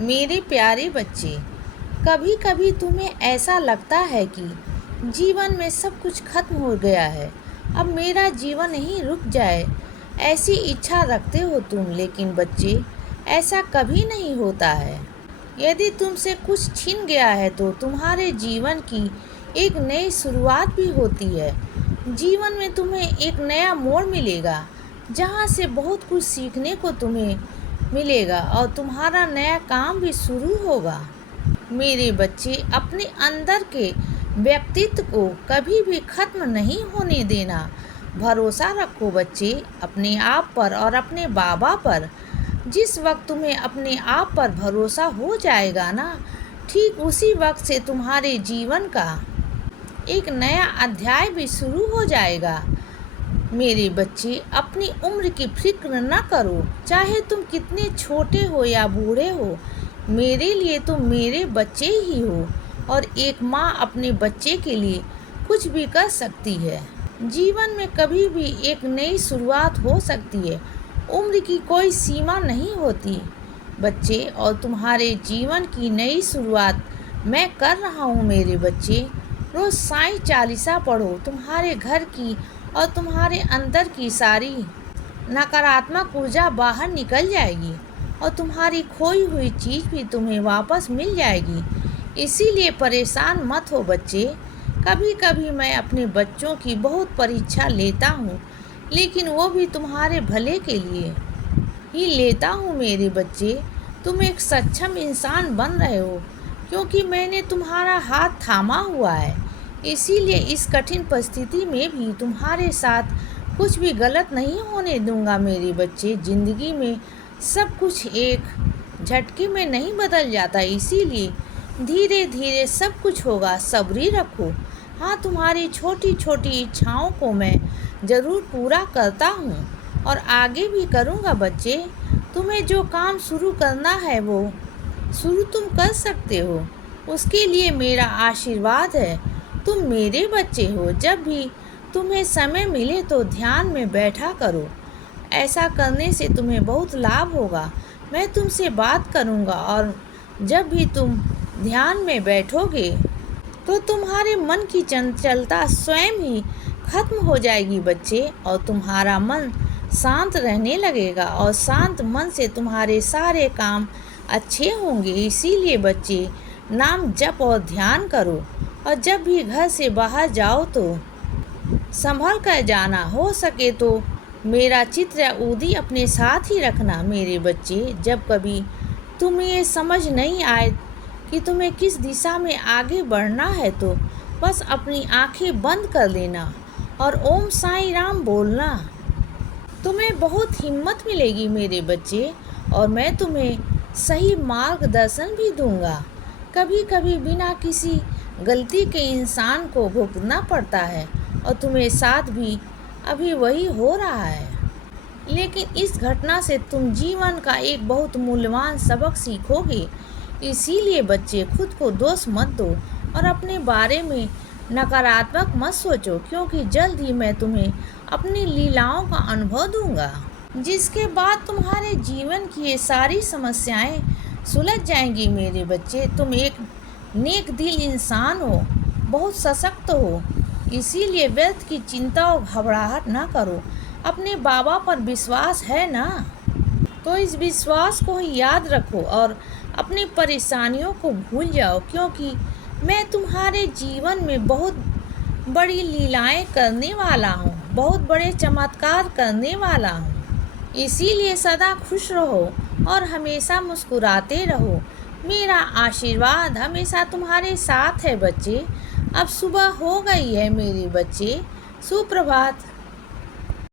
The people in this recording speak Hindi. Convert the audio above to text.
मेरे प्यारे बच्चे, कभी कभी तुम्हें ऐसा लगता है कि जीवन में सब कुछ खत्म हो गया है, अब मेरा जीवन ही रुक जाए, ऐसी इच्छा रखते हो तुम। लेकिन बच्चे, ऐसा कभी नहीं होता है। यदि तुमसे कुछ छिन गया है तो तुम्हारे जीवन की एक नई शुरुआत भी होती है। जीवन में तुम्हें एक नया मोड़ मिलेगा, जहाँ से बहुत कुछ सीखने को तुम्हें मिलेगा और तुम्हारा नया काम भी शुरू होगा। मेरे बच्चे, अपने अंदर के व्यक्तित्व को कभी भी खत्म नहीं होने देना। भरोसा रखो बच्चे, अपने आप पर और अपने बाबा पर। जिस वक्त तुम्हें अपने आप पर भरोसा हो जाएगा ना, ठीक उसी वक्त से तुम्हारे जीवन का एक नया अध्याय भी शुरू हो जाएगा। मेरे बच्चे, अपनी उम्र की फिक्र न करो, चाहे तुम कितने छोटे हो या बूढ़े हो। मेरे लिए तुम मेरे बच्चे ही हो और एक माँ अपने बच्चे के लिए कुछ भी कर सकती है। जीवन में कभी भी एक नई शुरुआत हो सकती है। उम्र की कोई सीमा नहीं होती बच्चे, और तुम्हारे जीवन की नई शुरुआत मैं कर रहा हूँ। मेरे बच्चे, रोज़ साईं चालीसा पढ़ो। तुम्हारे घर की और तुम्हारे अंदर की सारी नकारात्मक ऊर्जा बाहर निकल जाएगी और तुम्हारी खोई हुई चीज़ भी तुम्हें वापस मिल जाएगी। इसीलिए परेशान मत हो बच्चे। कभी कभी मैं अपने बच्चों की बहुत परीक्षा लेता हूँ, लेकिन वो भी तुम्हारे भले के लिए ही लेता हूँ। मेरे बच्चे, तुम एक सक्षम इंसान बन रहे हो क्योंकि मैंने तुम्हारा हाथ थामा हुआ है। इसीलिए इस कठिन परिस्थिति में भी तुम्हारे साथ कुछ भी गलत नहीं होने दूंगा। मेरे बच्चे, ज़िंदगी में सब कुछ एक झटके में नहीं बदल जाता, इसीलिए धीरे धीरे सब कुछ होगा। सब्री रखो। हाँ, तुम्हारी छोटी छोटी इच्छाओं को मैं ज़रूर पूरा करता हूँ और आगे भी करूँगा बच्चे। तुम्हें जो काम शुरू करना है वो शुरू तुम कर सकते हो, उसके लिए मेरा आशीर्वाद है। तुम मेरे बच्चे हो। जब भी तुम्हें समय मिले तो ध्यान में बैठा करो। ऐसा करने से तुम्हें बहुत लाभ होगा। मैं तुमसे बात करूँगा और जब भी तुम ध्यान में बैठोगे तो तुम्हारे मन की चंचलता स्वयं ही खत्म हो जाएगी बच्चे, और तुम्हारा मन शांत रहने लगेगा और शांत मन से तुम्हारे सारे काम अच्छे होंगे। इसीलिए बच्चे, नाम जप और ध्यान करो, और जब भी घर से बाहर जाओ तो संभल कर जाना। हो सके तो मेरा चित्र या उदी अपने साथ ही रखना। मेरे बच्चे, जब कभी तुम्हें ये समझ नहीं आए कि तुम्हें किस दिशा में आगे बढ़ना है तो बस अपनी आंखें बंद कर लेना और ओम साईं राम बोलना। तुम्हें बहुत हिम्मत मिलेगी मेरे बच्चे, और मैं तुम्हें सही मार्गदर्शन भी दूंगा। कभी कभी बिना किसी गलती के इंसान को भुगतना पड़ता है और तुम्हें साथ भी अभी वही हो रहा है। लेकिन इस घटना से तुम जीवन का एक बहुत मूल्यवान सबक सीखोगे। इसीलिए बच्चे, खुद को दोष मत दो और अपने बारे में नकारात्मक मत सोचो, क्योंकि जल्द ही मैं तुम्हें अपनी लीलाओं का अनुभव दूंगा, जिसके बाद तुम्हारे जीवन की ये सारी समस्याएं सुलझ जाएंगी। मेरे बच्चे, तुम एक नेक दिल इंसान हो, बहुत सशक्त हो। इसीलिए व्यर्थ की चिंता और घबराहट ना करो। अपने बाबा पर विश्वास है ना, तो इस विश्वास को ही याद रखो और अपनी परेशानियों को भूल जाओ, क्योंकि मैं तुम्हारे जीवन में बहुत बड़ी लीलाएं करने वाला हूँ, बहुत बड़े चमत्कार करने वाला हूँ। इसीलिए सदा खुश रहो और हमेशा मुस्कुराते रहो। मेरा आशीर्वाद हमेशा तुम्हारे साथ है बच्चे। अब सुबह हो गई है मेरे बच्चे। सुप्रभात।